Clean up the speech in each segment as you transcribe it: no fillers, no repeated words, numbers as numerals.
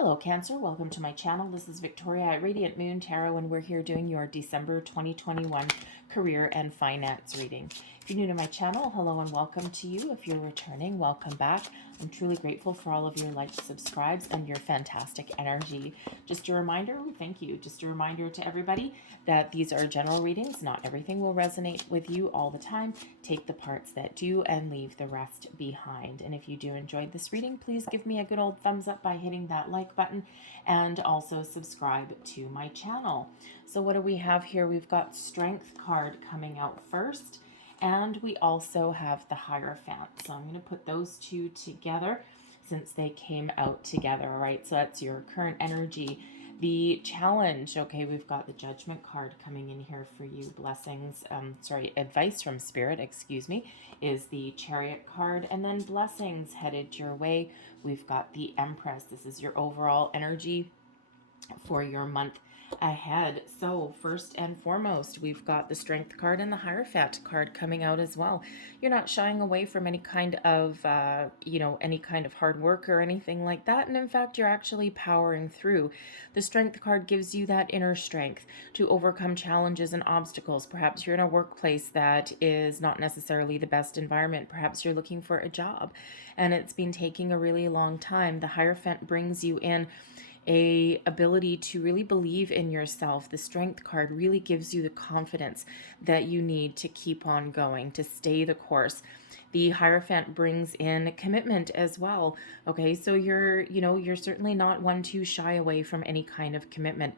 Hello Cancer, welcome to my channel. This is Victoria at Radiant Moon Tarot and we're here doing your December 2021 career and finance reading. If you're new to my channel, hello and welcome to you. If you're returning, welcome back. I'm truly grateful for all of your likes, subscribes, and your fantastic energy. Just a reminder, thank you. Just a reminder to everybody that these are general readings. Not everything will resonate with you all the time. Take the parts that do and leave the rest behind. And if you do enjoy this reading, please give me a good old thumbs up by hitting that like button and also subscribe to my channel. So what do we have here? We've got Strength card coming out first. And we also have the Hierophant. So I'm going to put those two together since they came out together, all right? So that's your current energy. The challenge, okay, we've got the Judgment card coming in here for you. Blessings, advice from Spirit, excuse me, is the Chariot card. And then blessings headed your way. We've got the Empress. This is your overall energy for your month ahead. So first and foremost, we've got the Strength card and the Hierophant card coming out as well. You're not shying away from any kind of any kind of hard work or anything like that, and in fact you're actually powering through. The Strength card gives you that inner strength to overcome challenges and obstacles. Perhaps you're in a workplace that is not necessarily the best environment. Perhaps you're looking for a job and it's been taking a really long time. The Hierophant brings you in a ability to really believe in yourself. The Strength card really gives you the confidence that you need to keep on going, to stay the course. The Hierophant brings in commitment as well. Okay, so you're certainly not one to shy away from any kind of commitment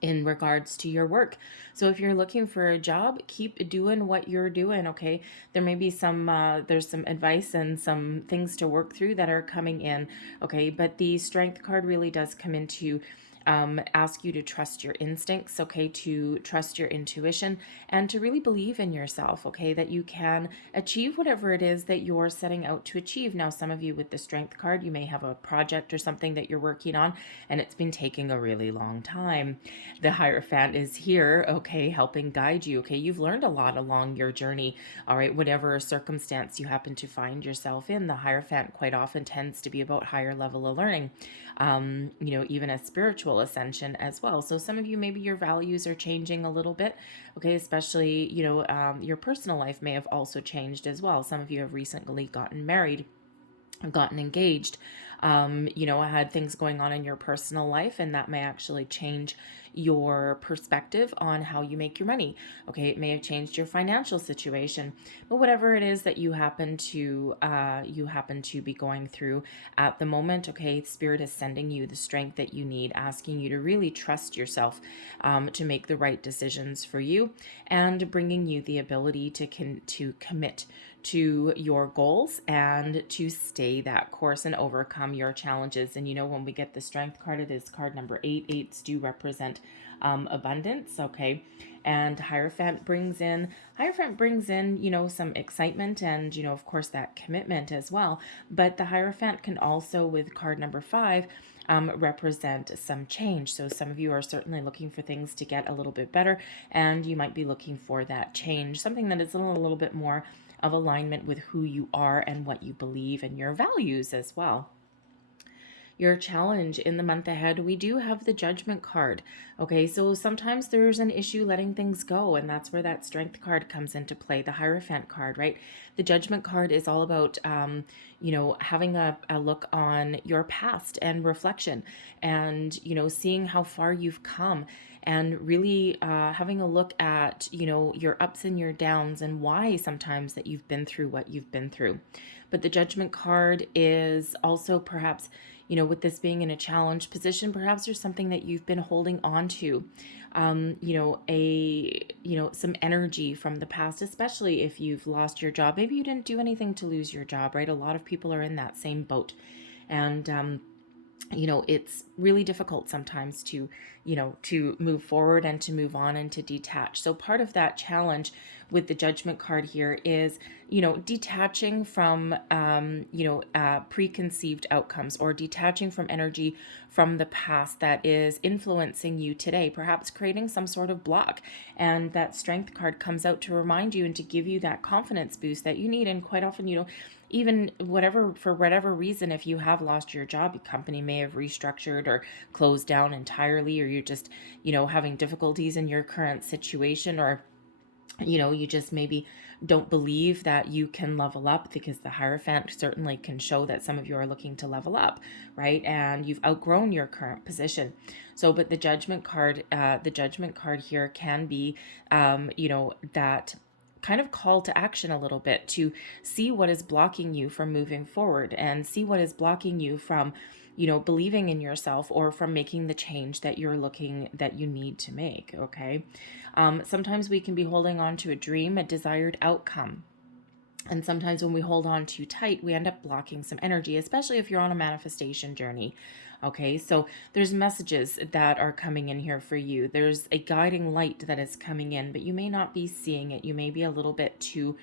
in regards to your work. So if you're looking for a job, keep doing what you're doing, okay? There may be some, there's some advice and some things to work through that are coming in, okay? But the Strength card really does come into ask you to trust your instincts, okay, to trust your intuition and to really believe in yourself, okay, that you can achieve whatever it is that you're setting out to achieve. Now, some of you with the Strength card, you may have a project or something that you're working on and it's been taking a really long time. The Hierophant is here, okay, helping guide you, okay? You've learned a lot along your journey, all right, whatever circumstance you happen to find yourself in. The Hierophant quite often tends to be about higher level of learning, even a spiritual ascension as well. So some of you, maybe your values are changing a little bit, okay, especially, your personal life may have also changed as well. Some of you have recently gotten married, gotten engaged, had things going on in your personal life, and that may actually change your perspective on how you make your money. Okay, it may have changed your financial situation, but whatever it is that you happen to be going through at the moment, okay, Spirit is sending you the strength that you need, asking you to really trust yourself to make the right decisions for you, and bringing you the ability to commit to your goals and to stay that course and overcome your challenges. And when we get the Strength card, it is card number 8. Eights do represent abundance, okay? And Hierophant brings in some excitement and of course that commitment as well. But the Hierophant can also, with card number 5, represent some change. So some of you are certainly looking for things to get a little bit better, and you might be looking for that change, something that is a little bit more of alignment with who you are and what you believe and your values as well. Your challenge in the month ahead, we do have the Judgment card. Okay, so sometimes there's an issue letting things go, and that's where that Strength card comes into play, the Hierophant card, right? The Judgment card is all about, having a look on your past and reflection and, seeing how far you've come and really having a look at, your ups and your downs and why sometimes that you've been through what you've been through. But the Judgment card is also perhaps, with this being in a challenged position, perhaps there's something that you've been holding on to, some energy from the past, especially if you've lost your job. Maybe you didn't do anything to lose your job, right? A lot of people are in that same boat. And, it's really difficult sometimes to move forward and to move on and to detach. So part of that challenge with the Judgment card here is, detaching from, preconceived outcomes, or detaching from energy from the past that is influencing you today, perhaps creating some sort of block. And that Strength card comes out to remind you and to give you that confidence boost that you need. And quite often, even for whatever reason, if you have lost your job, your company may have restructured or closed down entirely, or you're just, having difficulties in your current situation, or you just maybe don't believe that you can level up, because the Hierophant certainly can show that some of you are looking to level up, right? And you've outgrown your current position. So, but the Judgment card here can be, that kind of call to action a little bit, to see what is blocking you from moving forward, and see what is blocking you from, believing in yourself, or from making the change that you need to make. Okay. Sometimes we can be holding on to a dream, a desired outcome. And sometimes when we hold on too tight, we end up blocking some energy, especially if you're on a manifestation journey. Okay, so there's messages that are coming in here for you. There's a guiding light that is coming in, but you may not be seeing it. You may be a little bit too,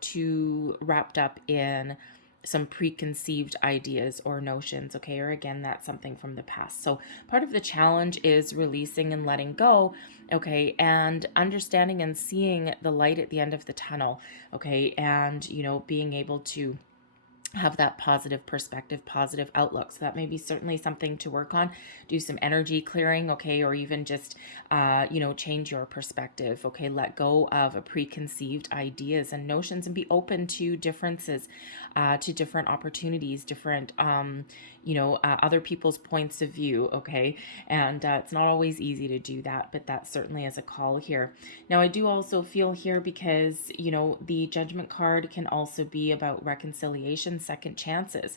too wrapped up in some preconceived ideas or notions. Okay, or again, that's something from the past. So part of the challenge is releasing and letting go. Okay, and understanding and seeing the light at the end of the tunnel. Okay, and being able to have that positive perspective, positive outlook. So that may be certainly something to work on. Do some energy clearing, okay, or even just, change your perspective, okay. Let go of a preconceived ideas and notions, and be open to differences, to different opportunities, different, other people's points of view, okay. And it's not always easy to do that, but that certainly is a call here. Now, I do also feel here, because, the Judgment card can also be about reconciliation, second chances.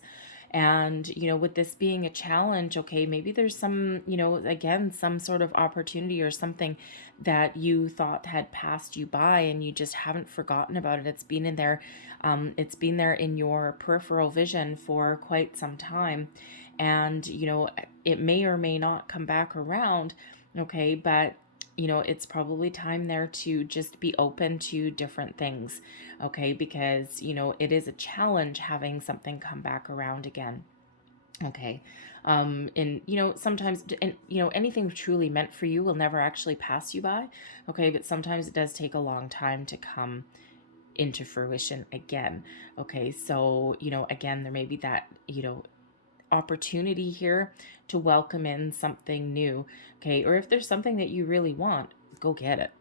And, with this being a challenge, okay, maybe there's some, again, some sort of opportunity or something that you thought had passed you by, and you just haven't forgotten about it. It's been in there. It's been there in your peripheral vision for quite some time. And, it may or may not come back around. Okay. But it's probably time there to just be open to different things, okay? Because, it is a challenge having something come back around again, okay? And, sometimes, and, anything truly meant for you will never actually pass you by, okay? But sometimes it does take a long time to come into fruition again, okay? So, again, there may be that, opportunity here to welcome in something new, okay? Or if there's something that you really want, go get it,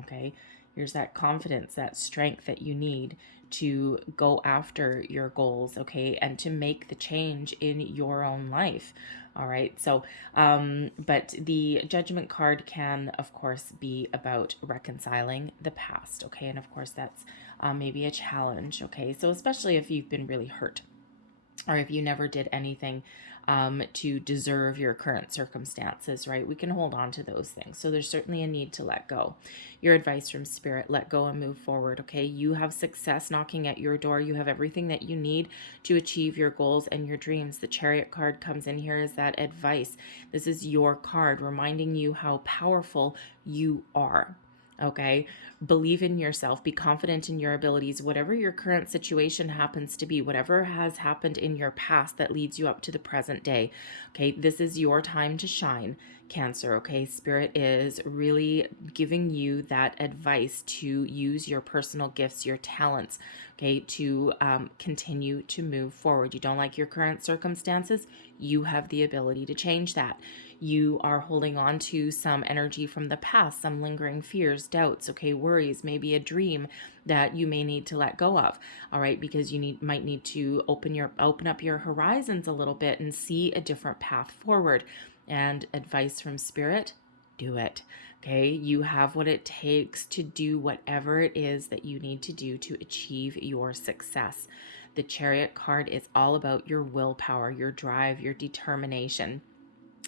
okay? Here's that confidence, that strength that you need to go after your goals, okay? And to make the change in your own life, all right? So, but the Judgment card can, of course, be about reconciling the past, okay? And of course, that's maybe a challenge, okay? So especially if you've been really hurt, or if you never did anything to deserve your current circumstances, right? We can hold on to those things. So there's certainly a need to let go. Your advice from Spirit: let go and move forward, okay? You have success knocking at your door. You have everything that you need to achieve your goals and your dreams. The Chariot card comes in here as that advice. This is your card reminding you how powerful you are. Okay, believe in yourself, be confident in your abilities, whatever your current situation happens to be, whatever has happened in your past that leads you up to the present day. Okay, this is your time to shine, Cancer. Okay, Spirit is really giving you that advice to use your personal gifts, your talents, okay, to continue to move forward. You don't like your current circumstances, you have the ability to change that. You are holding on to some energy from the past, some lingering fears, doubts, okay, worries, maybe a dream that you may need to let go of, all right, because you might need to open up your horizons a little bit and see a different path forward. And advice from Spirit: do it. Okay, you have what it takes to do whatever it is that you need to do to achieve your success. The Chariot card is all about your willpower, your drive, your determination.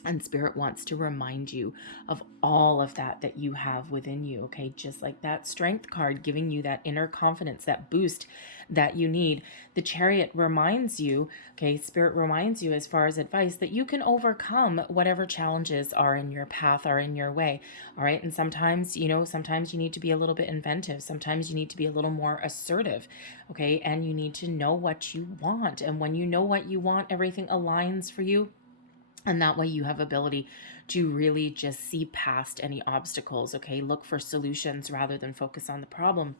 And Spirit wants to remind you of all of that you have within you, okay? Just like that Strength card giving you that inner confidence, that boost that you need. The Chariot reminds you, okay, Spirit reminds you, as far as advice, that you can overcome whatever challenges are in your path, are in your way, all right? And sometimes, sometimes you need to be a little bit inventive. Sometimes you need to be a little more assertive, okay? And you need to know what you want. And when you know what you want, everything aligns for you. And that way you have ability to really just see past any obstacles, okay? Look for solutions rather than focus on the problem.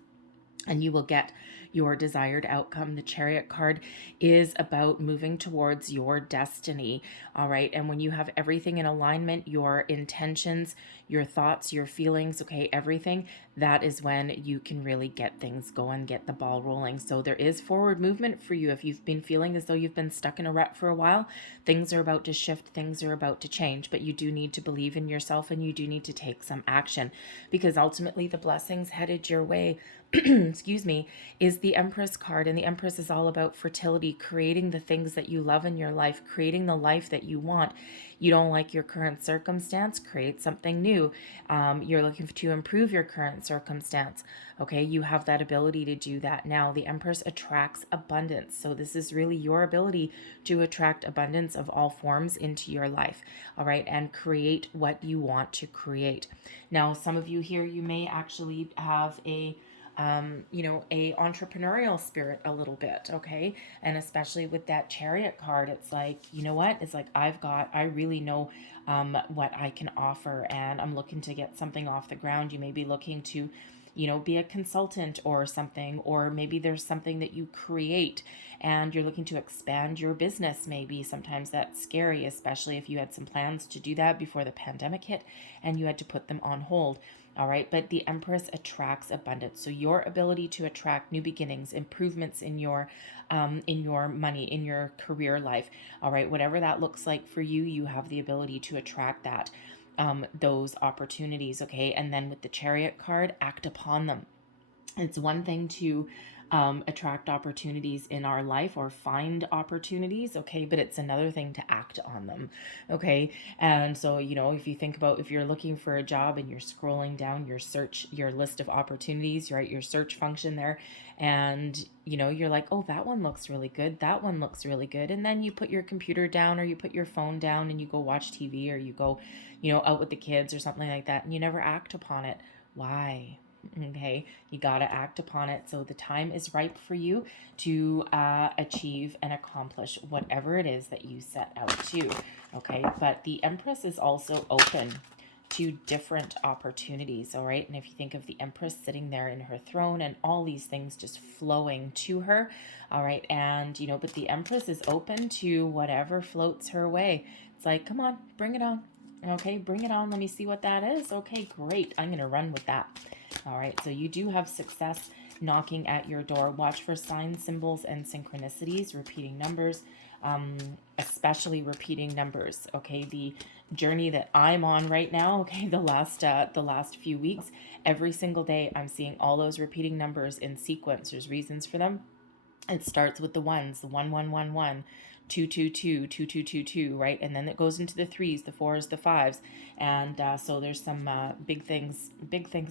and you will get your desired outcome. The Chariot card is about moving towards your destiny, all right? And when you have everything in alignment, your intentions, your thoughts, your feelings, okay, everything, that is when you can really get things going, get the ball rolling. So there is forward movement for you. If you've been feeling as though you've been stuck in a rut for a while, things are about to shift, things are about to change, but you do need to believe in yourself and you do need to take some action, because ultimately the blessings headed your way excuse me, is the Empress card. And the Empress is all about fertility, creating the things that you love in your life, creating the life that you want. You don't like your current circumstance, create something new. You're looking to improve your current circumstance. Okay, you have that ability to do that now. The Empress attracts abundance. So this is really your ability to attract abundance of all forms into your life. All right, and create what you want to create. Now, some of you here, you may actually have a a entrepreneurial spirit a little bit, okay? And especially with that Chariot card, it's like, you know what? It's like, I really know what I can offer, and I'm looking to get something off the ground. You may be looking to, be a consultant or something, or maybe there's something that you create and you're looking to expand your business. Maybe sometimes that's scary, especially if you had some plans to do that before the pandemic hit and you had to put them on hold. All right, but the Empress attracts abundance. So your ability to attract new beginnings, improvements in your money, in your career life. All right, whatever that looks like for you, you have the ability to attract that, those opportunities. Okay, and then with the Chariot card, act upon them. It's one thing to attract opportunities in our life or find opportunities, okay, but it's another thing to act on them, okay? And so, if you think about, if you're looking for a job and you're scrolling down your list of opportunities, right, your search function there, and you're like, oh, that one looks really good, that one looks really good, and then you put your computer down or you put your phone down and you go watch TV, or you go out with the kids or something like that, and you never act upon it. Why? Okay, you got to act upon it. So the time is ripe for you to achieve and accomplish whatever it is that you set out to. Okay, but the Empress is also open to different opportunities. All right, and if you think of the Empress sitting there in her throne and all these things just flowing to her, all right, and but the Empress is open to whatever floats her way. It's like, come on, bring it on. Okay, bring it on. Let me see what that is. Okay, great. I'm going to run with that. All right, so you do have success knocking at your door. Watch for signs, symbols, and synchronicities, repeating numbers, especially repeating numbers. Okay, the journey that I'm on right now, okay, the last few weeks, every single day I'm seeing all those repeating numbers in sequence. There's reasons for them. It starts with the ones, the 1111, 222, 2222, right? And then it goes into the threes, the fours, the fives. And so there's some big things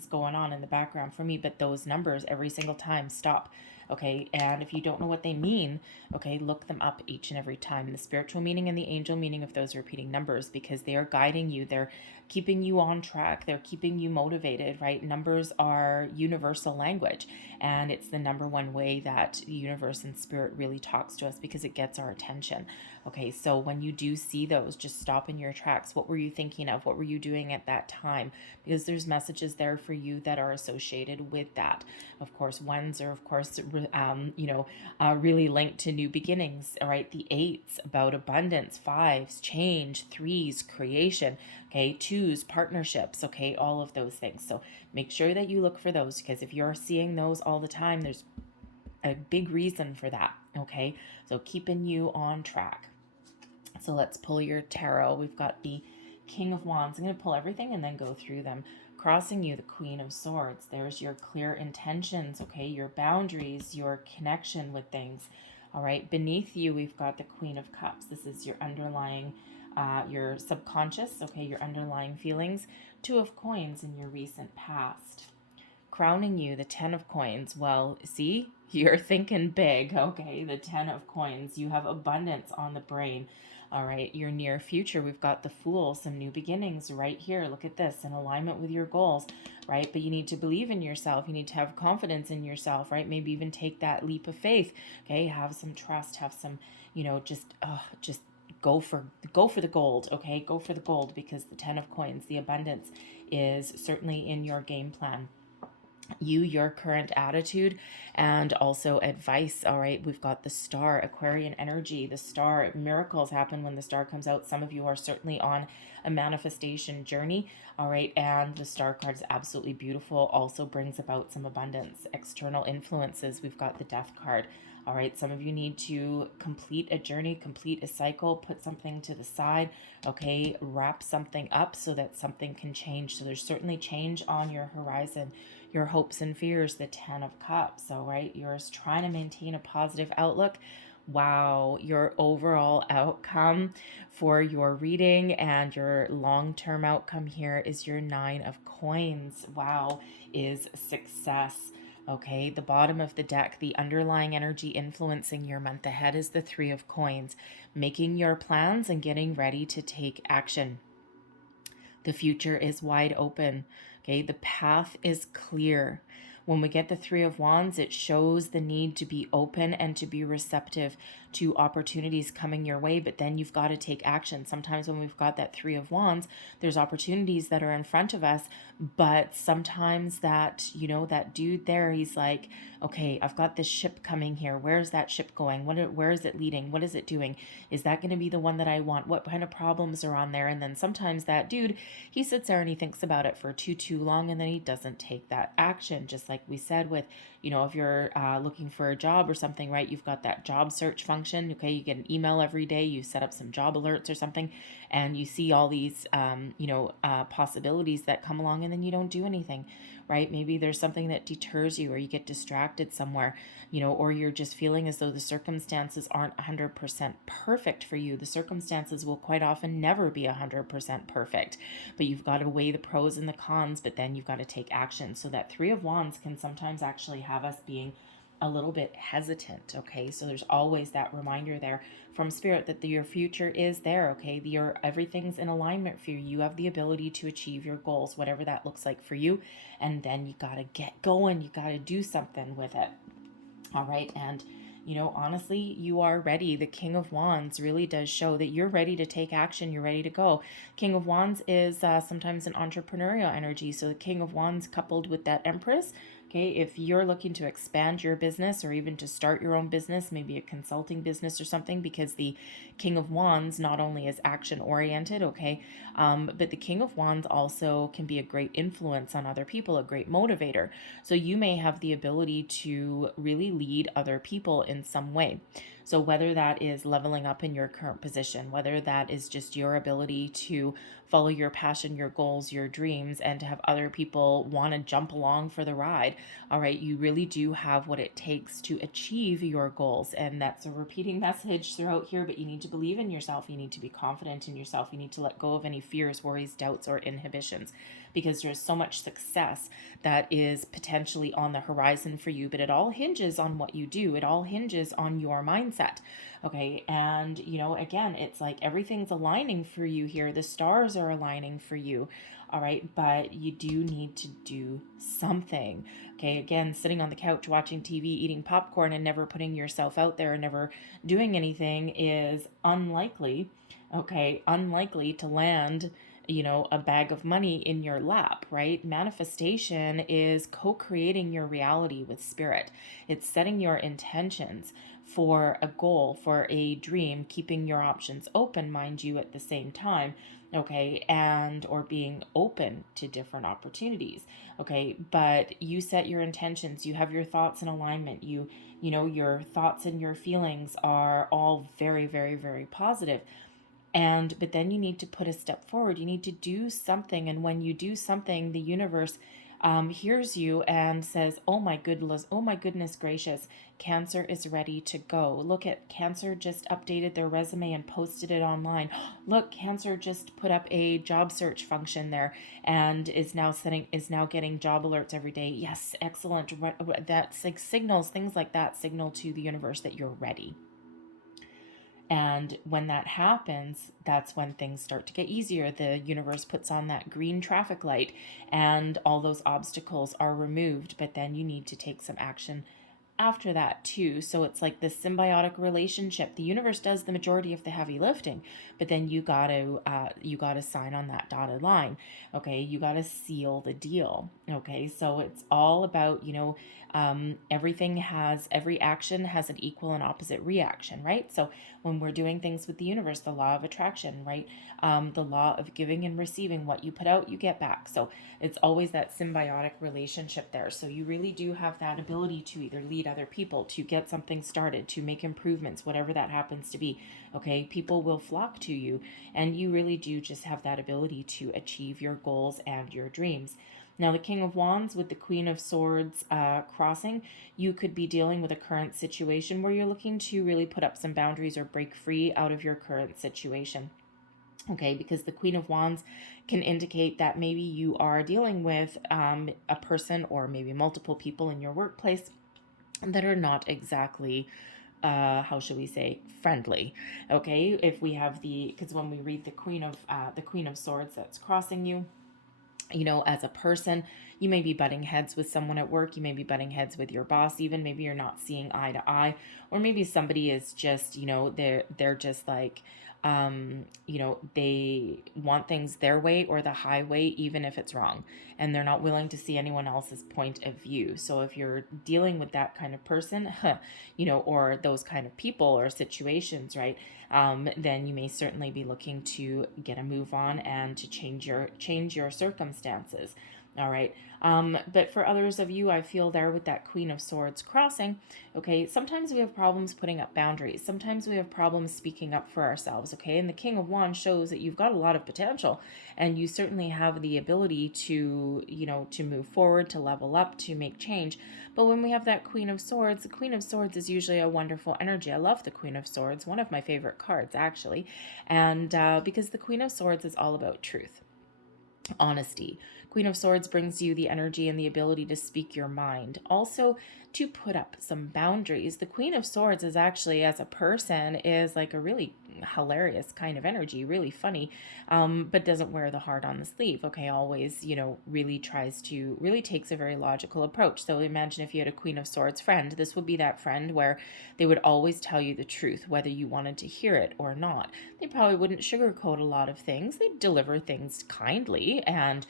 going on in the background for me. But those numbers every single time stop. Okay, and if you don't know what they mean, okay, look them up each and every time. The spiritual meaning and the angel meaning of those repeating numbers, because they are guiding you. They're keeping you on track. They're keeping you motivated, right? Numbers are universal language, and it's the number one way that the universe and spirit really talks to us, because it gets our attention. Okay, so when you do see those, just stop in your tracks. What were you thinking of? What were you doing at that time? Because there's messages there for you that are associated with that. Of course, ones are, of course, really linked to new beginnings. All right, the eights about abundance, fives, change, threes, creation. Okay, twos, partnerships. Okay, all of those things. So make sure that you look for those, because if you're seeing those all the time, there's a big reason for that. Okay, so keeping you on track. So let's pull your tarot. We've got the King of Wands. I'm going to pull everything and then go through them. Crossing you, the Queen of Swords. There's your clear intentions, okay? Your boundaries, your connection with things. All right, beneath you, we've got the Queen of Cups. This is your underlying, your subconscious, okay? Your underlying feelings. Two of Coins in your recent past. Crowning you, the Ten of Coins. Well, see, you're thinking big, okay? The Ten of Coins. You have abundance on the brain. All right, your near future, we've got the Fool, some new beginnings right here. Look at this, in alignment with your goals, right? But you need to believe in yourself. You need to have confidence in yourself, right? Maybe even take that leap of faith, okay? Have some trust, have some, just go for the gold, okay? Go for the gold, because the Ten of Coins, the abundance, is certainly in your game plan. your current attitude, and also advice. All right, we've got the star, Aquarian energy. The star, miracles happen when the star comes out. Some of you are certainly on a manifestation journey. All right, and the star card is absolutely beautiful, also brings about some abundance. External influences, we've got the death card. All right, some of you need to complete a journey, complete a cycle, put something to the side, okay, wrap something up so that something can change. So there's certainly change on your horizon. Your hopes and fears, the 10 of cups. All right, you're just trying to maintain a positive outlook. Wow, your overall outcome for your reading and your long-term outcome here is your 9 of coins. Wow, is success. Okay, the bottom of the deck, the underlying energy influencing your month ahead is the 3 of coins, making your plans and getting ready to take action. The future is wide open. Okay, the path is clear. When we get the 3 of Wands, it shows the need to be open and to be receptive to opportunities coming your way, but then you've got to take action. Sometimes when we've got that 3 of Wands, there's opportunities that are in front of us, but sometimes that, that dude there, he's like, okay, I've got this ship coming here. Where's that ship going? Where is it leading? What is it doing? Is that going to be the one that I want? What kind of problems are on there? And then sometimes that dude, he sits there and he thinks about it for too long, and then he doesn't take that action. Just like we said with, if you're looking for a job or something, right? You've got that job search function. Okay, you get an email every day. You set up some job alerts or something, and you see all these, possibilities that come along, and then you don't do anything, right? Maybe there's something that deters you, or you get distracted somewhere, or you're just feeling as though the circumstances aren't 100% perfect for you. The circumstances will quite often never be 100% perfect, but you've got to weigh the pros and the cons, but then you've got to take action. So that 3 of Wands can sometimes actually have us being a little bit hesitant. Okay, so there's always that reminder there from Spirit that your future is there. Okay, everything's in alignment for you. You have the ability to achieve your goals, whatever that looks like for you, and then you got to get going. You got to do something with it. All right, and honestly, you are ready. The King of Wands really does show that you're ready to take action. You're ready to go. King of Wands is sometimes an entrepreneurial energy. So the King of Wands coupled with that Empress. Okay, if you're looking to expand your business or even to start your own business, maybe a consulting business or something, because the King of Wands not only is action oriented, okay, but the King of Wands also can be a great influence on other people, a great motivator. So you may have the ability to really lead other people in some way. So whether that is leveling up in your current position, whether that is just your ability to follow your passion, your goals, your dreams, and to have other people want to jump along for the ride, all right, you really do have what it takes to achieve your goals. And that's a repeating message throughout here, but you need to believe in yourself. You need to be confident in yourself. You need to let go of any fears, worries, doubts, or inhibitions, because there's so much success that is potentially on the horizon for you, but it all hinges on what you do. It all hinges on your mindset. Okay, and again, it's like everything's aligning for you here. The stars are aligning for you. All right, but you do need to do something. Okay, again, sitting on the couch watching TV, eating popcorn, and never putting yourself out there and never doing anything is unlikely. Okay, unlikely to land a bag of money in your lap, right? Manifestation is co-creating your reality with Spirit. It's setting your intentions for a goal, for a dream, keeping your options open, mind you, at the same time, okay, and or being open to different opportunities, okay? But you set your intentions, you have your thoughts in alignment, your thoughts and your feelings are all very, very, very positive. But then you need to put a step forward. You need to do something. And when you do something, the universe hears you and says, oh my goodness gracious, Cancer is ready to go. Look at Cancer just updated their resume and posted it online. Look, Cancer just put up a job search function there and is now getting job alerts every day. Yes, excellent. That's like signals, things like that signal to the universe that you're ready. And when that happens, that's when things start to get easier. The universe puts on that green traffic light and all those obstacles are removed, but then you need to take some action after that too. So it's like this symbiotic relationship. The universe does the majority of the heavy lifting, but then you gotta sign on that dotted line. Okay, you gotta seal the deal. Okay, so it's all about, every action has an equal and opposite reaction, right? So when we're doing things with the universe, the law of attraction, right? The law of giving and receiving, what you put out, you get back. So it's always that symbiotic relationship there. So you really do have that ability to either lead other people, to get something started, to make improvements, whatever that happens to be. Okay, people will flock to you, and you really do just have that ability to achieve your goals and your dreams. Now, the King of Wands with the Queen of Swords crossing, you could be dealing with a current situation where you're looking to really put up some boundaries or break free out of your current situation. Okay, because the Queen of Wands can indicate that maybe you are dealing with a person or maybe multiple people in your workplace that are not exactly how should we say, friendly. Okay, if we have because when we read the Queen of Swords that's crossing you, as a person, you may be butting heads with someone at work. You may be butting heads with your boss, even maybe you're not seeing eye to eye, or maybe somebody is just, they're just like, they want things their way or the highway, even if it's wrong, and they're not willing to see anyone else's point of view. So if you're dealing with that kind of person, or those kind of people or situations, right, then you may certainly be looking to get a move on and to change your circumstances. All right. But for others of you, I feel there with that Queen of Swords crossing, okay, sometimes we have problems putting up boundaries. Sometimes we have problems speaking up for ourselves, okay? And the King of Wands shows that you've got a lot of potential, and you certainly have the ability to, to move forward, to level up, to make change. But when we have that Queen of Swords, the Queen of Swords is usually a wonderful energy. I love the Queen of Swords, one of my favorite cards, actually. And because the Queen of Swords is all about truth, honesty. Queen of Swords brings you the energy and the ability to speak your mind. Also, to put up some boundaries. The Queen of Swords is actually, as a person, is like a really hilarious kind of energy, really funny, but doesn't wear the heart on the sleeve. Okay, always, really takes a very logical approach. So imagine if you had a Queen of Swords friend. This would be that friend where they would always tell you the truth, whether you wanted to hear it or not. They probably wouldn't sugarcoat a lot of things. They'd deliver things kindly and,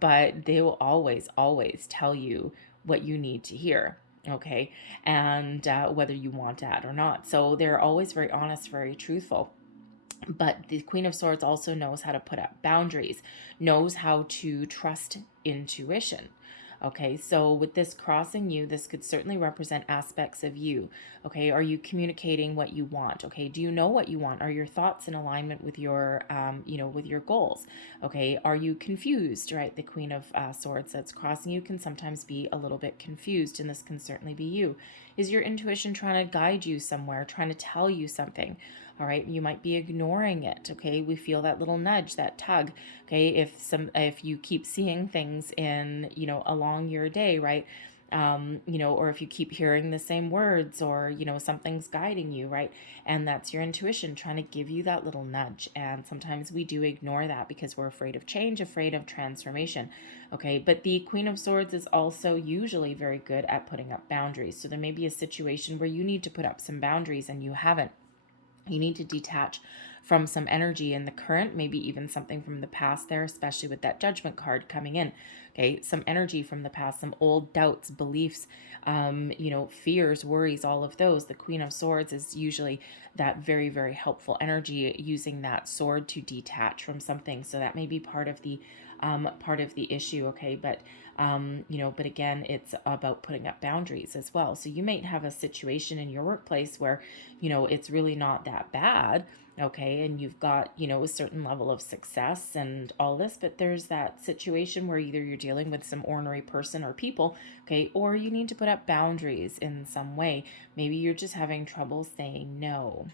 but they will always, always tell you what you need to hear. Okay. And whether you want that or not. So they're always very honest, very truthful. But the Queen of Swords also knows how to put up boundaries, knows how to trust intuition. Okay, so with this crossing you, this could certainly represent aspects of you. Okay, are you communicating what you want? Okay, do you know what you want? Are your thoughts in alignment with your, with your goals? Okay, are you confused? Right, the Queen of Swords that's crossing you can sometimes be a little bit confused, and this can certainly be you. Is your intuition trying to guide you somewhere, trying to tell you something? All right, you might be ignoring it. Okay, we feel that little nudge, that tug. Okay, if you keep seeing things in, along your day, right, or if you keep hearing the same words, or something's guiding you, right, and that's your intuition trying to give you that little nudge. And sometimes we do ignore that because we're afraid of change, afraid of transformation. Okay, but the Queen of Swords is also usually very good at putting up boundaries. So there may be a situation where you need to put up some boundaries and you haven't. You need to detach from some energy in the current, maybe even something from the past there, especially with that Judgment card coming in. Okay, some energy from the past, some old doubts, beliefs, fears, worries, all of those. The Queen of Swords is usually that very, very helpful energy, using that sword to detach from something. So that may be part of the issue. Okay, but but again, it's about putting up boundaries as well. So you might have a situation in your workplace where, it's really not that bad. Okay, and you've got, a certain level of success and all this, but there's that situation where either you're dealing with some ornery person or people, okay, or you need to put up boundaries in some way. Maybe you're just having trouble saying no.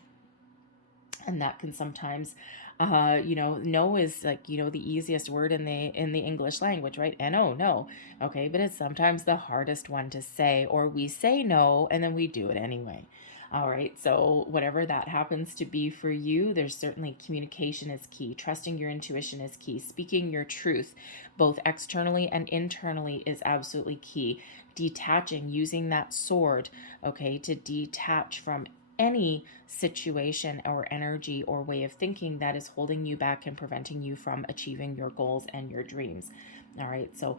And that can sometimes, no is like, the easiest word in the English language, right? N-O, no. Okay, but it's sometimes the hardest one to say, or we say no and then we do it anyway. All right, so whatever that happens to be for you, there's certainly communication is key. Trusting your intuition is key. Speaking your truth, both externally and internally, is absolutely key. detaching, using that sword, okay, to detach from any situation or energy or way of thinking that is holding you back and preventing you from achieving your goals and your dreams. All right, so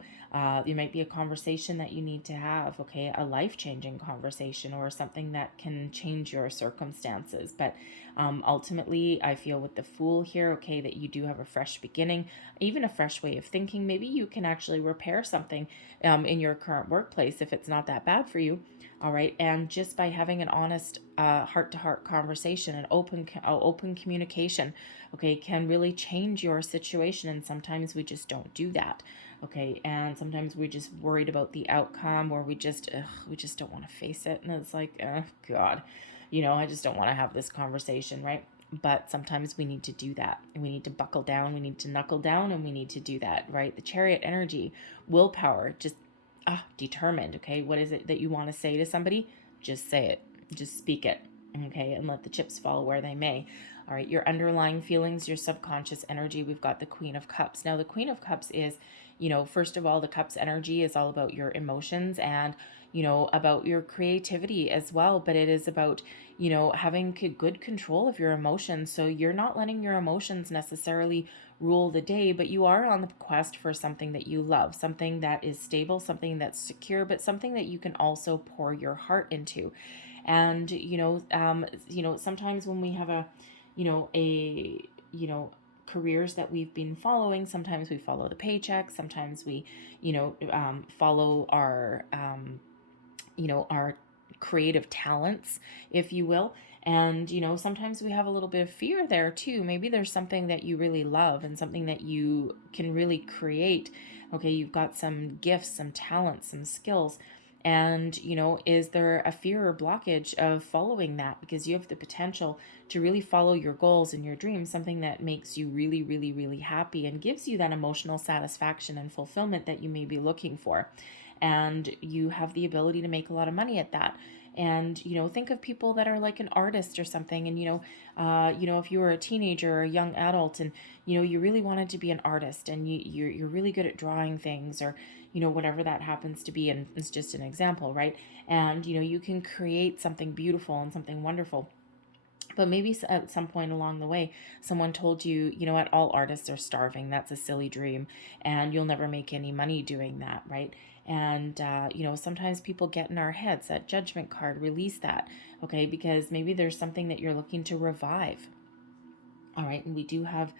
it might be a conversation that you need to have, okay, a life-changing conversation or something that can change your circumstances. But ultimately, I feel with the Fool here, okay, that you do have a fresh beginning, even a fresh way of thinking. Maybe you can actually repair something in your current workplace if it's not that bad for you. All right, and just by having an honest heart-to-heart conversation, an open communication, okay, can really change your situation. And sometimes we just don't do that, okay, and sometimes we just worried about the outcome, or we just don't want to face it, and it's like, oh God, I just don't want to have this conversation, right? But sometimes we need to do that, and we need to buckle down, we need to knuckle down, and we need to do that, right? The Chariot energy, willpower, just determined, okay? What is it that you want to say to somebody? Just say it. Just speak it, okay? And let the chips fall where they may. All right, your underlying feelings, your subconscious energy, we've got the Queen of Cups. Now, the Queen of Cups is, first of all, the Cups energy is all about your emotions and, about your creativity as well. But it is about, having good control of your emotions. So you're not letting your emotions necessarily rule the day, but you are on the quest for something that you love, something that is stable, something that's secure, but something that you can also pour your heart into. And, sometimes when we have careers that we've been following, sometimes we follow the paycheck, sometimes we, follow our creative talents, if you will. And, sometimes we have a little bit of fear there too. Maybe there's something that you really love and something that you can really create. Okay, you've got some gifts, some talents, some skills. And, is there a fear or blockage of following that? Because you have the potential to really follow your goals and your dreams, something that makes you really, really, really happy and gives you that emotional satisfaction and fulfillment that you may be looking for. And you have the ability to make a lot of money at that. And, think of people that are like an artist or something. And, if you were a teenager or a young adult and, you really wanted to be an artist and you're really good at drawing things or, whatever that happens to be. And it's just an example, right? And, you can create something beautiful and something wonderful. But maybe at some point along the way, someone told you, what, all artists are starving. That's a silly dream. And you'll never make any money doing that, right? And, sometimes people get in our heads. That Judgment card, release that, okay? Because maybe there's something that you're looking to revive. All right, and we do have,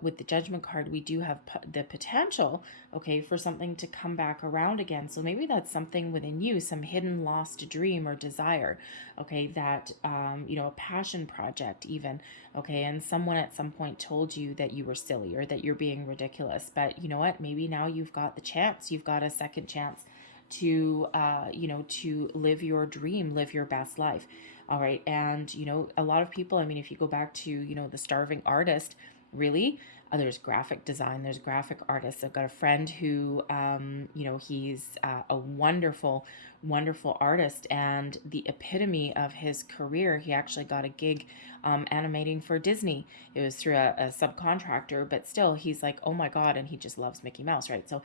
with the Judgment card, we do have the potential, okay, for something to come back around again. So maybe that's something within you, some hidden lost dream or desire, okay, that, a passion project even, okay, and someone at some point told you that you were silly or that you're being ridiculous. But you know what, maybe now you've got the chance, you've got a second chance to, to live your dream, live your best life. All right. And, a lot of people, I mean, if you go back to, the starving artist, really, there's graphic design, there's graphic artists. I've got a friend who, he's a wonderful, wonderful artist, and the epitome of his career, he actually got a gig animating for Disney. It was through a subcontractor, but still, he's like, oh my God, and he just loves Mickey Mouse, right? So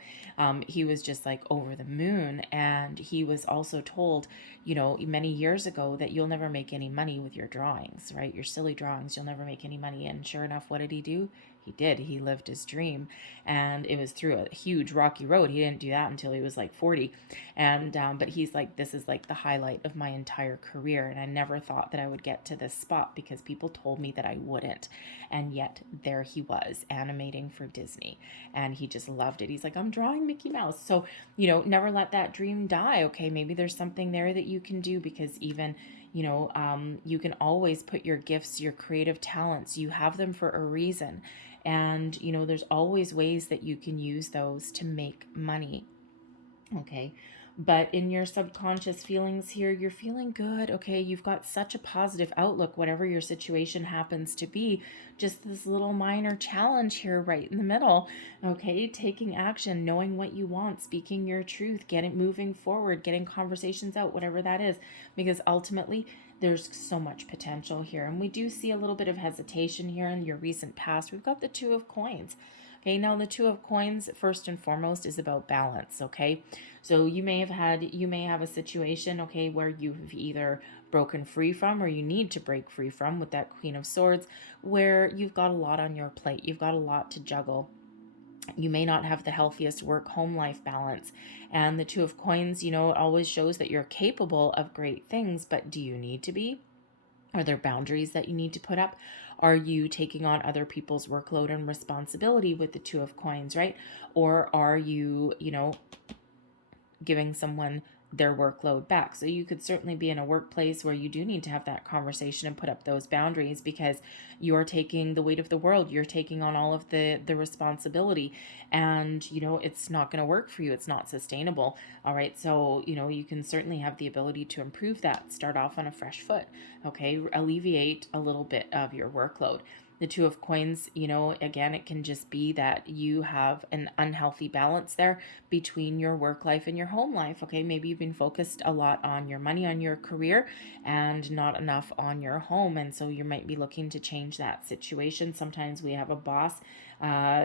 he was just like over the moon, and he was also told, many years ago that you'll never make any money with your drawings, right? Your silly drawings, you'll never make any money. And sure enough, what did he do? He did. He lived his dream, and it was through a huge rocky road. He didn't do that until he was like 40. And, but he's like, this is like the highlight of my entire career. And I never thought that I would get to this spot because people told me that I wouldn't. And yet there he was animating for Disney, and he just loved it. He's like, I'm drawing Mickey Mouse. So, never let that dream die. Okay. Maybe there's something there that you can do, because even, you can always put your gifts, your creative talents, you have them for a reason. And, there's always ways that you can use those to make money. Okay. But in your subconscious feelings here, you're feeling good. Okay. You've got such a positive outlook, whatever your situation happens to be. Just this little minor challenge here right in the middle. Okay. Taking action, knowing what you want, speaking your truth, moving forward, getting conversations out, whatever that is, because ultimately there's so much potential here. And we do see a little bit of hesitation here in your recent past. We've got the Two of Coins. Okay, now the Two of Coins, first and foremost, is about balance. Okay, so you may have a situation, okay, where you've either broken free from, or you need to break free from, with that Queen of Swords, where you've got a lot on your plate, you've got a lot to juggle. You may not have the healthiest work-home life balance. And the Two of Coins, it always shows that you're capable of great things, but do you need to be? Are there boundaries that you need to put up? Are you taking on other people's workload and responsibility with the Two of Coins, right? Or are you, giving someone their workload back? So you could certainly be in a workplace where you do need to have that conversation and put up those boundaries, because you're taking the weight of the world, you're taking on all of the responsibility, and it's not going to work for you, it's not sustainable. All right, so you can certainly have the ability to improve that, start off on a fresh foot. Okay, alleviate a little bit of your workload. The Two of Coins, again, it can just be that you have an unhealthy balance there between your work life and your home life. Okay, maybe you've been focused a lot on your money, on your career, and not enough on your home. And so you might be looking to change that situation. Sometimes we have a boss, that,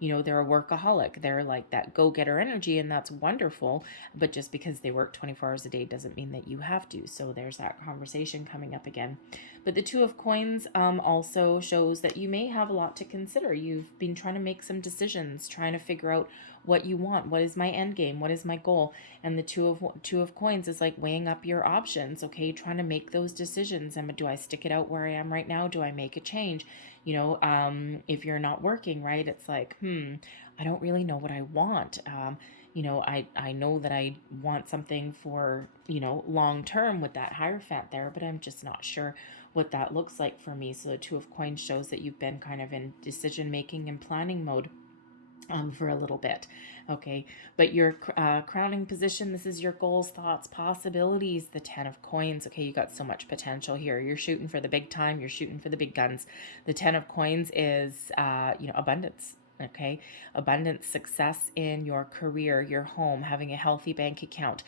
they're a workaholic. They're like that go-getter energy, and that's wonderful. But just because they work 24 hours a day doesn't mean that you have to. So there's that conversation coming up again. But the Two of Coins also shows that you may have a lot to consider. You've been trying to make some decisions, trying to figure out what you want. What is my end game? What is my goal? And the Two of Coins is like weighing up your options, okay? Trying to make those decisions. And do I stick it out where I am right now? Do I make a change? If you're not working, right, it's like, I don't really know what I want. I know that I want something for, long term with that Hierophant there, but I'm just not sure what that looks like for me. So the Two of Coins shows that you've been kind of in decision making and planning mode for a little bit. Okay, but your crowning position, this is your goals, thoughts, possibilities, the Ten of Coins. Okay, you got so much potential here. You're shooting for the big time. You're shooting for the big guns. The Ten of Coins is, abundance. Okay, abundance, success in your career, your home, having a healthy bank account,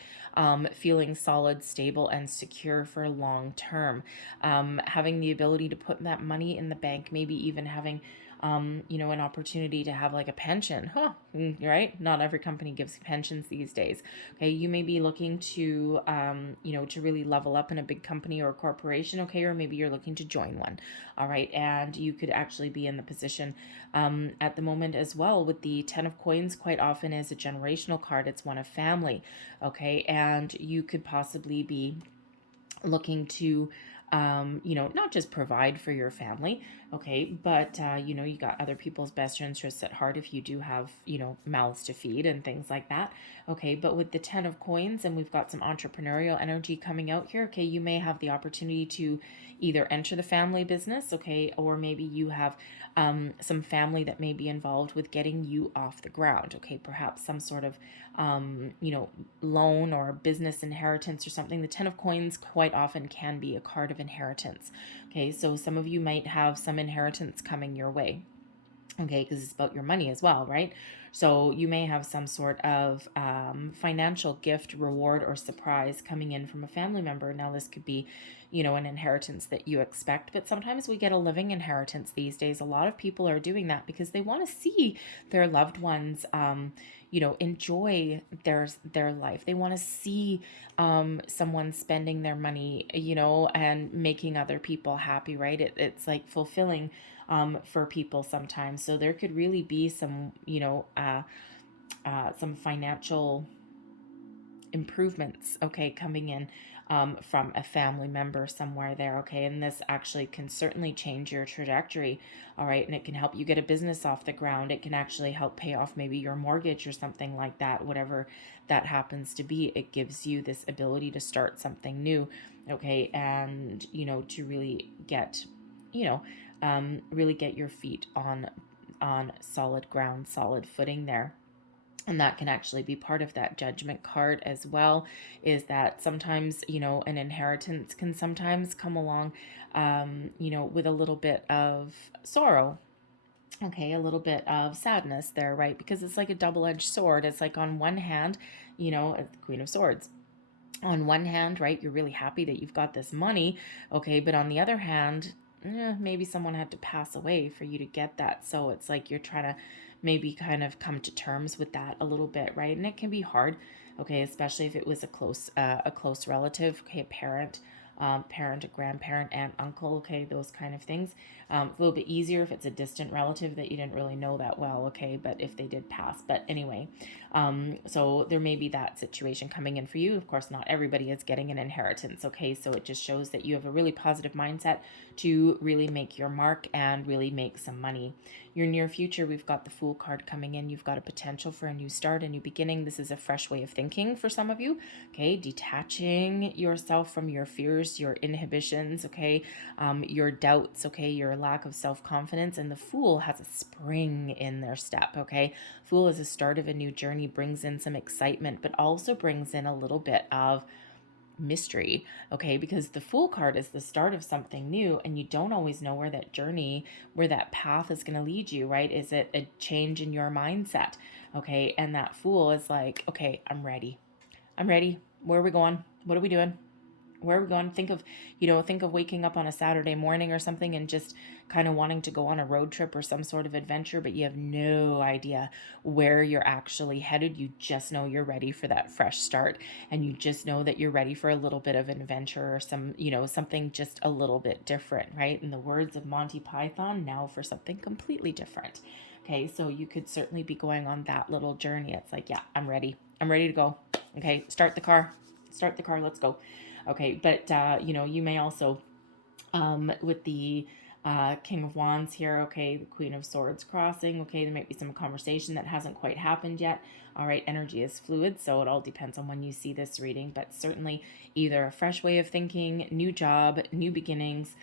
feeling solid, stable, and secure for long term, having the ability to put that money in the bank, maybe even having an opportunity to have like a pension, right? Not every company gives pensions these days. Okay, you may be looking to, to really level up in a big company or corporation, okay, or maybe you're looking to join one. All right, and you could actually be in the position at the moment as well with the Ten of Coins. Quite often is a generational card. It's one of family, okay, and you could possibly be looking to not just provide for your family, okay, but, you got other people's best interests at heart if you do have, mouths to feed and things like that, okay, but with the Ten of Coins, and we've got some entrepreneurial energy coming out here, okay, you may have the opportunity to either enter the family business, okay, or maybe you have some family that may be involved with getting you off the ground, okay, perhaps some sort of, loan or business inheritance or something. The Ten of Coins quite often can be a card of inheritance, okay, so some of you might have some inheritance coming your way, okay, because it's about your money as well, right? So you may have some sort of financial gift, reward, or surprise coming in from a family member. Now, this could be, an inheritance that you expect, but sometimes we get a living inheritance these days. A lot of people are doing that because they want to see their loved ones, enjoy their life. They want to see someone spending their money, and making other people happy, right? It's like fulfilling for people sometimes. So there could really be some, some financial improvements, okay, coming in from a family member somewhere there, okay, and this actually can certainly change your trajectory, all right, and it can help you get a business off the ground. It can actually help pay off maybe your mortgage or something like that, whatever that happens to be. It gives you this ability to start something new, okay, and, to really get, really get your feet on solid ground, solid footing there. And that can actually be part of that Judgment card as well, is that sometimes, an inheritance can sometimes come along, with a little bit of sorrow, okay, a little bit of sadness there, right? Because it's like a double-edged sword. It's like on one hand, the Queen of Swords. On one hand, right, you're really happy that you've got this money, okay, but on the other hand, maybe someone had to pass away for you to get that. So it's like you're trying to maybe kind of come to terms with that a little bit, right? And it can be hard, okay, especially if it was a close relative, okay, a parent, parent, a grandparent, aunt, uncle, okay, those kind of things. It's a little bit easier if it's a distant relative that you didn't really know that well, okay, but if they did pass. But anyway, so there may be that situation coming in for you. Of course, not everybody is getting an inheritance, okay, so it just shows that you have a really positive mindset to really make your mark and really make some money. Your near future, we've got the Fool card coming in. You've got a potential for a new start, a new beginning. This is a fresh way of thinking for some of you, okay? Detaching yourself from your fears, your inhibitions, okay? Your doubts, okay? Your lack of self-confidence. And the Fool has a spring in their step, okay? Fool is a start of a new journey, brings in some excitement, but also brings in a little bit of mystery, okay, because the Fool card is the start of something new, and you don't always know where that journey, where that path is going to lead you, right? Is it a change in your mindset, okay? And that Fool is like, okay, I'm ready, where are we going, what are we doing, where are we going? Think of waking up on a Saturday morning or something and just kind of wanting to go on a road trip or some sort of adventure, but you have no idea where you're actually headed. You just know you're ready for that fresh start, and you just know that you're ready for a little bit of an adventure or something just a little bit different, right? In the words of Monty Python, now for something completely different. Okay, so you could certainly be going on that little journey. It's like, yeah, I'm ready to go. Okay, start the car, let's go. Okay, but you may also, with the King of Wands here, okay, the Queen of Swords crossing, okay, there might be some conversation that hasn't quite happened yet. All right, energy is fluid, so it all depends on when you see this reading, but certainly either a fresh way of thinking, new job, new beginnings,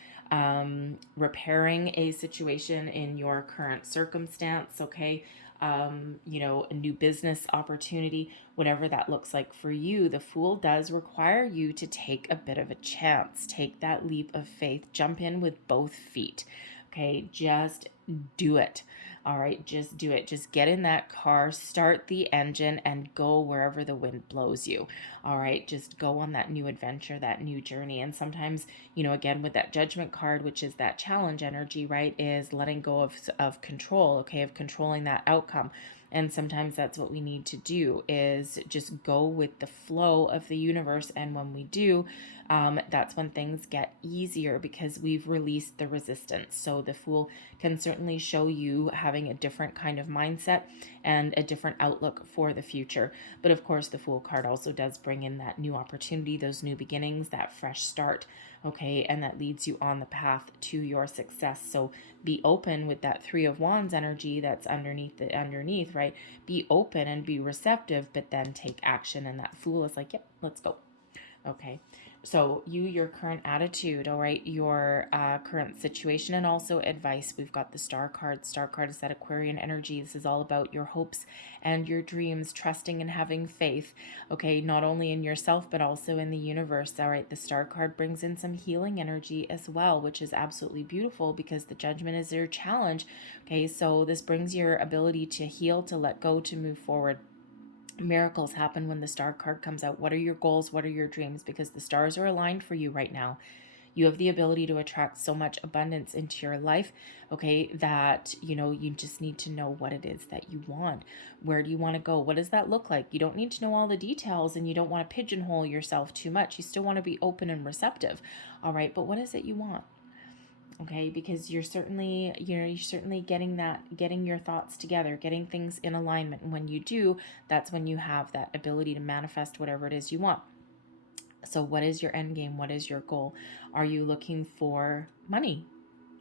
repairing a situation in your current circumstance, okay, a new business opportunity, whatever that looks like for you. The Fool does require you to take a bit of a chance, take that leap of faith, jump in with both feet. Okay, just do it. All right, just do it. Just get in that car, start the engine, and go wherever the wind blows you. All right, just go on that new adventure, that new journey. And sometimes, again, with that Judgment card, which is that challenge energy, right, is letting go of control, okay, of controlling that outcome. And sometimes that's what we need to do, is just go with the flow of the universe. And when we do, that's when things get easier, because we've released the resistance. So the Fool can certainly show you having a different kind of mindset and a different outlook for the future. But of course, the Fool card also does bring in that new opportunity, those new beginnings, that fresh start, okay, and that leads you on the path to your success. So be open with that Three of Wands energy that's underneath, right? Be open and be receptive, but then take action. And that Fool is like, yep, let's go. Okay, so your current attitude, all right, your current situation, and also advice. We've got the Star card. Star card is that Aquarian energy. This is all about your hopes and your dreams, trusting and having faith, okay, not only in yourself, but also in the universe. All right, the Star card brings in some healing energy as well, which is absolutely beautiful, because the Judgment is your challenge. Okay, so this brings your ability to heal, to let go, to move forward. Miracles happen when the Star card comes out. What are your goals? What are your dreams? Because the stars are aligned for you right now. You have the ability to attract so much abundance into your life, okay, that, you just need to know what it is that you want. Where do you want to go? What does that look like? You don't need to know all the details, and you don't want to pigeonhole yourself too much. You still want to be open and receptive, all right? But what is it you want? Okay, because you're certainly getting your thoughts together, getting things in alignment. And when you do, that's when you have that ability to manifest whatever it is you want. So what is your end game? What is your goal? Are you looking for money?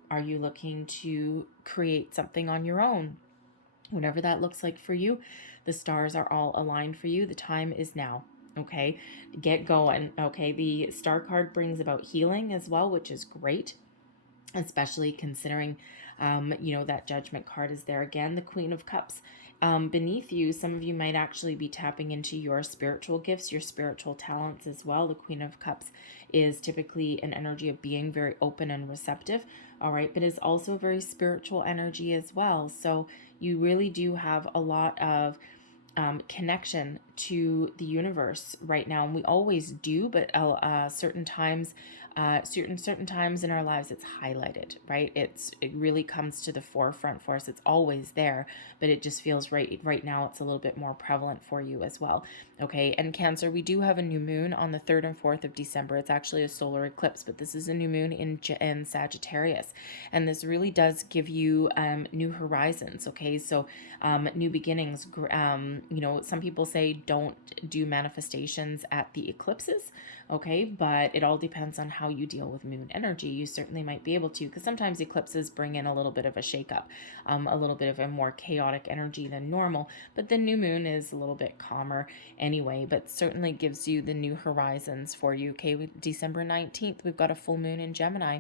Are you looking to create something on your own? Whatever that looks like for you, the stars are all aligned for you. The time is now. Okay, get going. Okay, the Star card brings about healing as well, which is great, especially considering, that Judgment card is there again. The Queen of Cups, beneath you, some of you might actually be tapping into your spiritual gifts, your spiritual talents as well. The Queen of Cups is typically an energy of being very open and receptive, all right, but is also a very spiritual energy as well. So you really do have a lot of connection to the universe right now, and we always do, but certain times certain times in our lives it's highlighted, right? It really comes to the forefront for us. It's always there, but it just feels right now it's a little bit more prevalent for you as well. Okay, and Cancer, we do have a new moon on the 3rd and 4th of December. It's actually a solar eclipse, but this is a new moon in Sagittarius, and this really does give you new horizons. Okay, so new beginnings. Some people say don't do manifestations at the eclipses. Okay, but it all depends on how you deal with moon energy. You certainly might be able to, because sometimes eclipses bring in a little bit of a shakeup, a little bit of a more chaotic energy than normal. But the new moon is a little bit calmer anyway, but certainly gives you the new horizons for you. Okay, with December 19th, we've got a full moon in Gemini.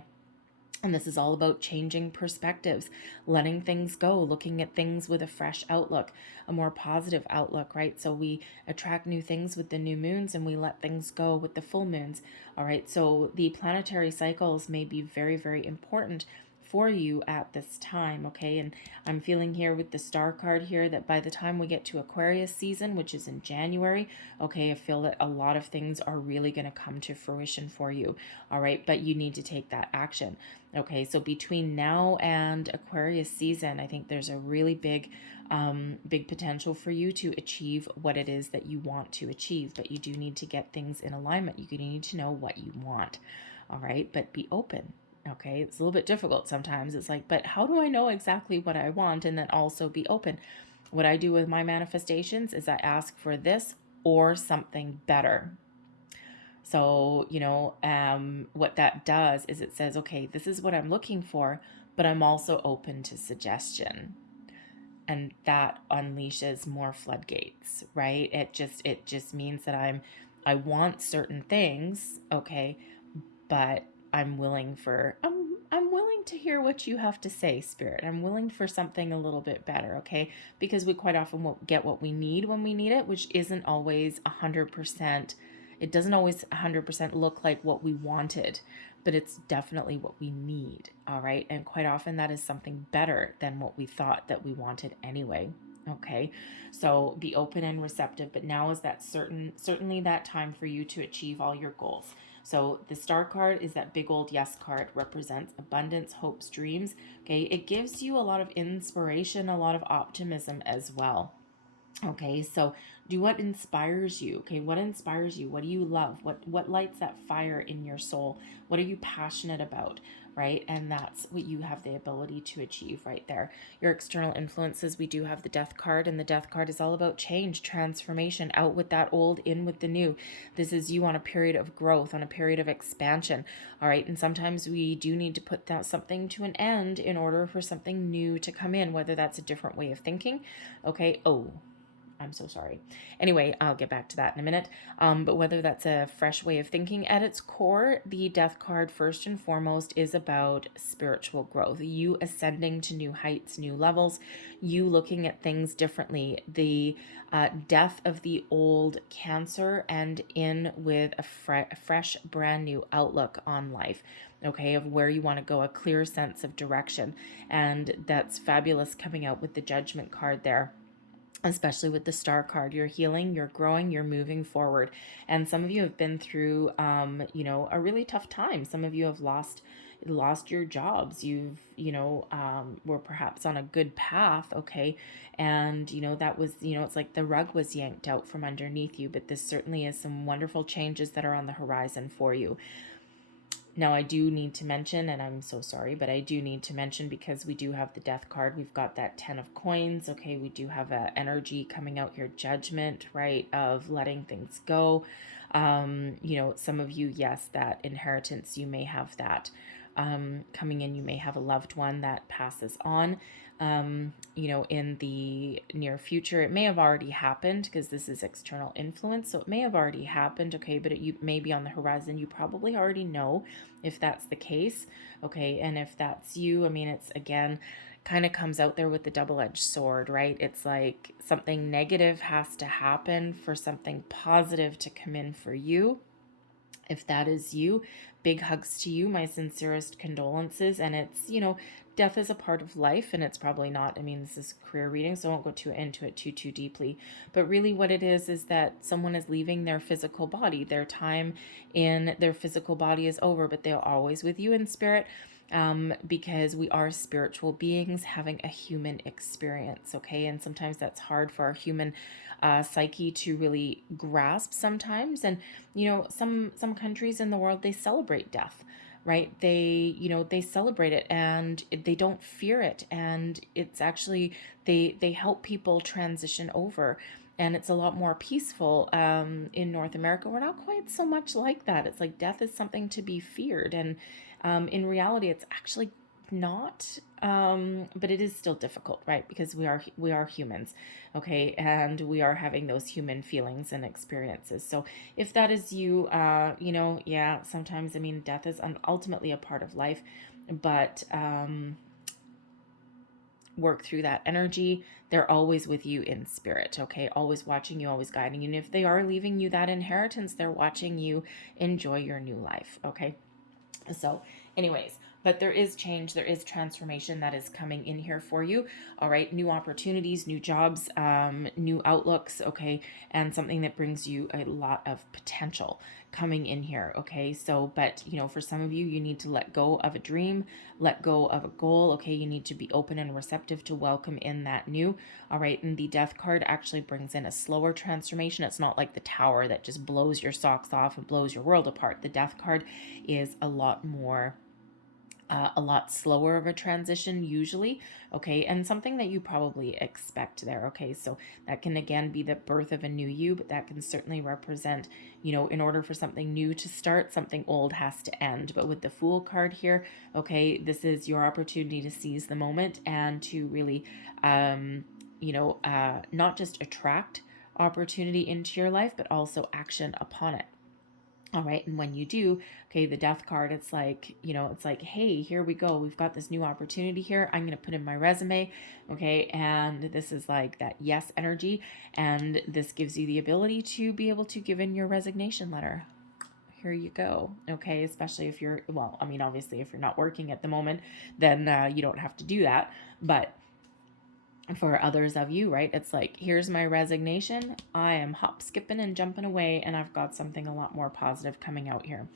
And this is all about changing perspectives, letting things go, looking at things with a fresh outlook, a more positive outlook, right? So we attract new things with the new moons and we let things go with the full moons. All right. So the planetary cycles may be very, very important for you at this time. Okay, and I'm feeling here with the star card here that by the time we get to Aquarius season, which is in January, okay, I feel that a lot of things are really going to come to fruition for you. All right, but you need to take that action. Okay, so between now and Aquarius season, I think there's a really big potential for you to achieve what it is that you want to achieve, but you do need to get things in alignment. You need to know what you want. All right, but be open. Okay, it's a little bit difficult sometimes. It's like, but how do I know exactly what I want and then also be open? What I do with my manifestations is I ask for this or something better. So, what that does is it says, okay, this is what I'm looking for, but I'm also open to suggestion. And that unleashes more floodgates, right? It just means that I want certain things, okay, but I'm willing to hear what you have to say, Spirit. I'm willing for something a little bit better, okay? Because we quite often won't get what we need when we need it, which isn't always 100%. It doesn't always 100% look like what we wanted, but it's definitely what we need, all right? And quite often that is something better than what we thought that we wanted anyway. Okay, so be open and receptive, but now is that certainly that time for you to achieve all your goals. So the star card is that big old yes card, represents abundance, hopes, dreams. Okay, it gives you a lot of inspiration, a lot of optimism as well. Okay, so do what inspires you. Okay, what inspires you? What do you love? What lights that fire in your soul? What are you passionate about? Right, and that's what you have the ability to achieve right there. Your external influences, we do have the death card, and the death card is all about change, transformation, out with that old, in with the new. This is you on a period of growth, on a period of expansion. All right, and sometimes we do need to put that something to an end in order for something new to come in, whether that's a different way of thinking. Okay, I'm so sorry. Anyway, I'll get back to that in a minute. But whether that's a fresh way of thinking, at its core, the death card, first and foremost, is about spiritual growth. You ascending to new heights, new levels, you looking at things differently. The death of the old Cancer and in with a fresh, brand new outlook on life. Okay, of where you want to go, a clear sense of direction. And that's fabulous coming out with the Judgment card there. Especially with the star card, you're healing, you're growing, you're moving forward. And some of you have been through, a really tough time. Some of you have lost your jobs. You've, were perhaps on a good path. Okay. And, that was, it's like the rug was yanked out from underneath you, but this certainly is some wonderful changes that are on the horizon for you. Now, I do need to mention, and I'm so sorry, but I do need to mention, because we do have the death card, we've got that 10 of coins, okay? We do have a energy coming out here, judgment, right, of letting things go. Some of you, yes, that inheritance, you may have that coming in. You may have a loved one that passes on, in the near future. It may have already happened, because this is external influence, so it may have already happened, okay, but you may be on the horizon. You probably already know if that's the case, okay, and if that's you, I mean, it's, again, kind of comes out there with the double-edged sword, right? It's like something negative has to happen for something positive to come in for you. If that is you, big hugs to you, my sincerest condolences. And it's, death is a part of life, and it's probably not, I mean, this is career reading, so I won't go into it too deeply. But really what it is that someone is leaving their physical body. Their time in their physical body is over, but they're always with you in spirit. Because we are spiritual beings having a human experience, okay? And sometimes that's hard for our human psyche to really grasp sometimes. And, some countries in the world, they celebrate death, right? They celebrate it, and they don't fear it. And it's actually, they help people transition over. And it's a lot more peaceful. In North America, we're not quite so much like that. It's like death is something to be feared. And in reality, it's actually not, but it is still difficult, right? Because we are humans, okay, and we are having those human feelings and experiences. So if that is you, yeah, sometimes, I mean, death is ultimately a part of life, but work through that energy. They're always with you in spirit, okay? Always watching you, always guiding you. And if they are leaving you that inheritance, they're watching you enjoy your new life, okay? So anyways, but there is change, there is transformation that is coming in here for you. All right, new opportunities, new jobs, new outlooks, okay, and something that brings you a lot of potential coming in here, okay? So, but for some of you, you need to let go of a dream, let go of a goal, okay? You need to be open and receptive to welcome in that new. All right, and the Death card actually brings in a slower transformation. It's not like the Tower that just blows your socks off and blows your world apart. The Death card is a lot more a lot slower of a transition usually, okay, and something that you probably expect there, okay? So that can again be the birth of a new you, but that can certainly represent, in order for something new to start, something old has to end. But with the Fool card here, okay, this is your opportunity to seize the moment and to really not just attract opportunity into your life, but also action upon it. All right. And when you do, okay, the Death card, it's like, it's like, hey, here we go. We've got this new opportunity here. I'm going to put in my resume. Okay. And this is like that yes energy. And this gives you the ability to be able to give in your resignation letter. Here you go. Okay. Especially if you're, well, I mean, obviously, if you're not working at the moment, then you don't have to do that. But for others of you, right, it's like, here's my resignation. I am hop, skipping, and jumping away, and I've got something a lot more positive coming out here.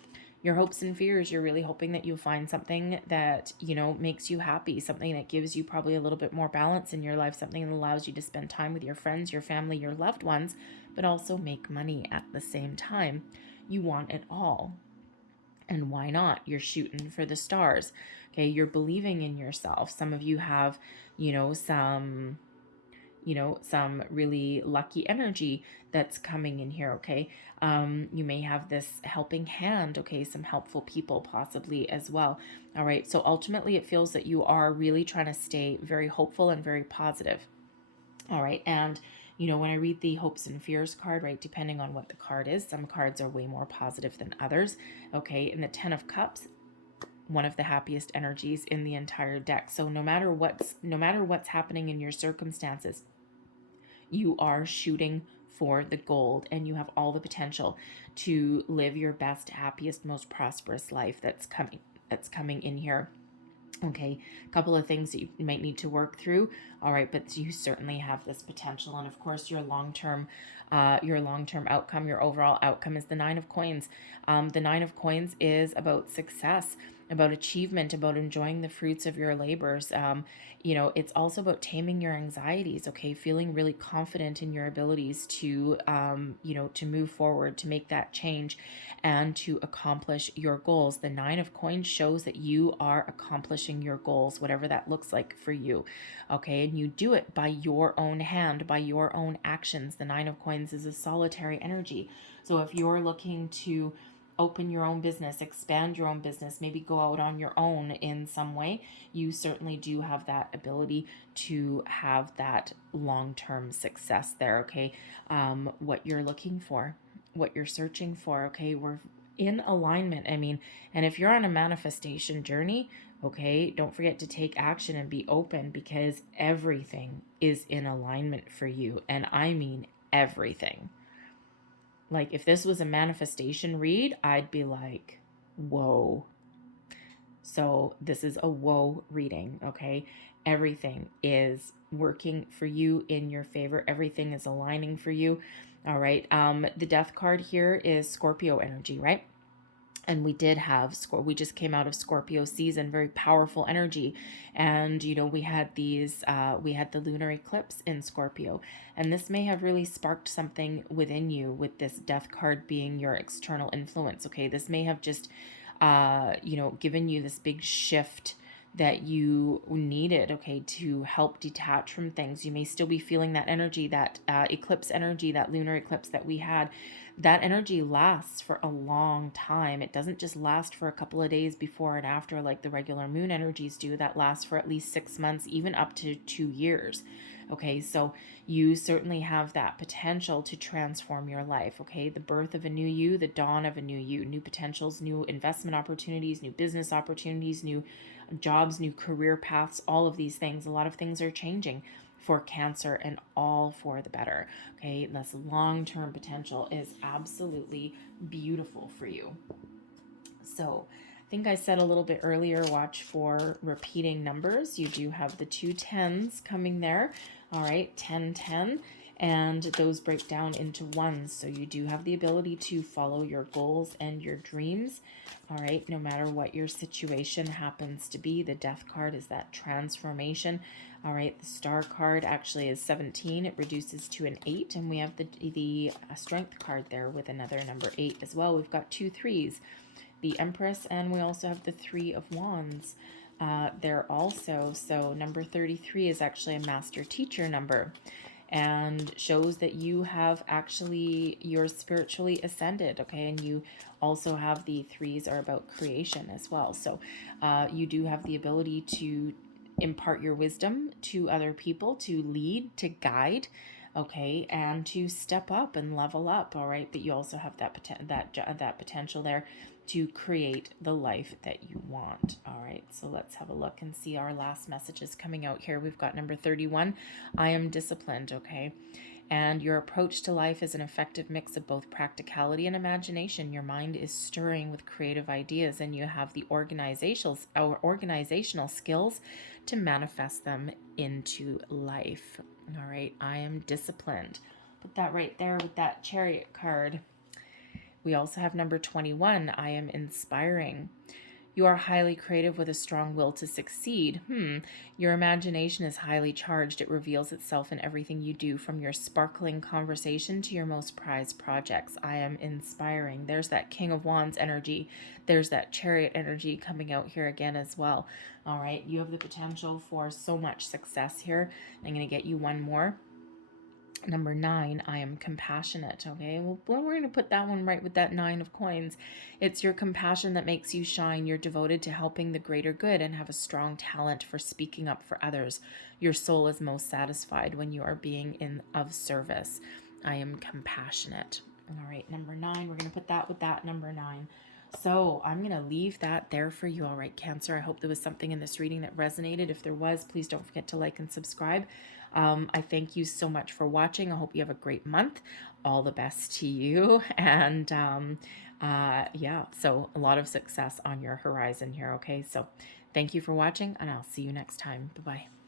Your hopes and fears, you're really hoping that you'll find something that, makes you happy, something that gives you probably a little bit more balance in your life, something that allows you to spend time with your friends, your family, your loved ones, but also make money at the same time. You want it all. And why not? You're shooting for the stars. Okay, you're believing in yourself. Some of you have, some really lucky energy that's coming in here, okay? You may have this helping hand, okay? Some helpful people possibly as well. All right, so ultimately it feels that you are really trying to stay very hopeful and very positive. All right, and when I read the hopes and fears card, right, depending on what the card is, some cards are way more positive than others, okay? And the 10 of Cups, one of the happiest energies in the entire deck. So no matter what's happening in your circumstances, you are shooting for the gold, and you have all the potential to live your best, happiest, most prosperous life that's coming in here. Okay, a couple of things that you might need to work through. All right, but you certainly have this potential. And of course, your long-term outcome, your overall outcome is the 9 of Coins. The 9 of Coins is about success, about achievement, about enjoying the fruits of your labors. It's also about taming your anxieties, okay? Feeling really confident in your abilities to, to move forward, to make that change, and to accomplish your goals. The 9 of Coins shows that you are accomplishing your goals, whatever that looks like for you, okay? And you do it by your own hand, by your own actions. The 9 of Coins is a solitary energy. So if you're looking to open your own business, expand your own business, maybe go out on your own in some way, you certainly do have that ability to have that long-term success there, okay? What you're looking for, what you're searching for, okay? We're in alignment. I mean, and if you're on a manifestation journey, okay, don't forget to take action and be open, because everything is in alignment for you. And I mean everything. Like if this was a manifestation read, I'd be like, whoa. So this is a whoa reading, okay? Everything is working for you in your favor. Everything is aligning for you. All right. The death card here is Scorpio energy, right? And we did have we just came out of Scorpio season, very powerful energy. And you know, we had we had the lunar eclipse in Scorpio, and this may have really sparked something within you with this death card being your external influence. Okay, this may have just you know, given you this big shift that you needed, okay, to help detach from things. You may still be feeling that energy, that eclipse energy, that lunar eclipse that we had. That energy lasts for a long time. It doesn't just last for a couple of days before and after like the regular moon energies do. That lasts for at least 6 months, even up to 2 years. Okay, so you certainly have that potential to transform your life. Okay, the birth of a new you, the dawn of a new you, new potentials, new investment opportunities, new business opportunities, new jobs, new career paths, all of these things. A lot of things are changing for Cancer, and all for the better. Okay, this long-term potential is absolutely beautiful for you. So I think I said a little bit earlier, watch for repeating numbers. You do have the 2 10s coming there. All right, 10, 10. And those break down into ones. So you do have the ability to follow your goals and your dreams. All right, no matter what your situation happens to be. The death card is that transformation. All right, the star card actually is 17. It reduces to an 8. And we have the strength card there with another number 8 as well. We've got 2 3s. The Empress, and we also have the 3 of Wands there also. So number 33 is actually a master teacher number, and shows that you have actually, you're spiritually ascended, okay? And you also have the 3s are about creation as well. So you do have the ability to impart your wisdom to other people, to lead, to guide, okay, and to step up and level up, all right? But you also have that potential there to create the life that you want. All right, so let's have a look and see our last messages coming out here. We've got number 31. I am disciplined, okay? And your approach to life is an effective mix of both practicality and imagination. Your mind is stirring with creative ideas, and you have the organizational skills to manifest them into life. All right, I am disciplined. Put that right there with that Chariot card. We also have number 21. I am inspiring. You are highly creative with a strong will to succeed. Your imagination is highly charged. It reveals itself in everything you do, from your sparkling conversation to your most prized projects. I am inspiring. There's that King of Wands energy. There's that Chariot energy coming out here again as well. All right, you have the potential for so much success here. I'm going to get you one more. Number 9, I am compassionate. Okay, well, we're going to put that one right with that 9 of coins. It's your compassion that makes you shine. You're devoted to helping the greater good and have a strong talent for speaking up for others. Your soul is most satisfied when you are being of service. I am compassionate. All right, number 9, we're going to put that with that number 9. So I'm going to leave that there for you. All right, Cancer, I hope there was something in this reading that resonated. If there was, please don't forget to like and subscribe. I thank you so much for watching. I hope you have a great month. All the best to you. And yeah, so a lot of success on your horizon here. Okay, so thank you for watching, and I'll see you next time. Bye-bye.